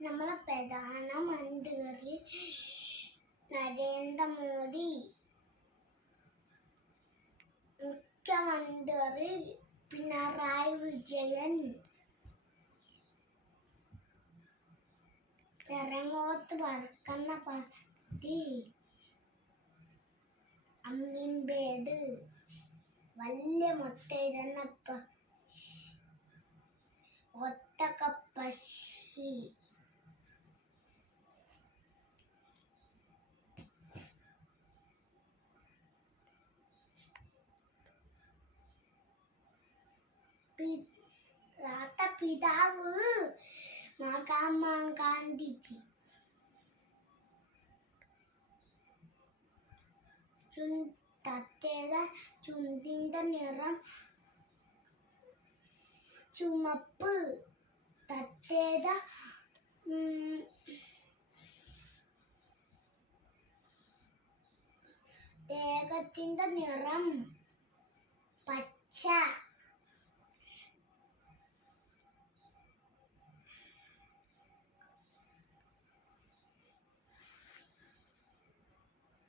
നമ്മളെ പ്രധാനമന്ത്രി നരേന്ദ്രമോദി, മുഖ്യമന്ത്രി പിണറായി വിജയൻ, ഇറങ്ങോത്ത് പറക്കുന്ന പത്തി, അമ്മിമ്പേട്, വലിയ മുത്തൈതന്നപ്പ, ഒത്തക്കപ്പശി, പിതാവ് മഹാത്മാ ഗാന്ധിജി, ചുണ്ടിന്റെ നിറം ചുമപ്പ്, ദേഹത്തിന്റെ നിറം പച്ച.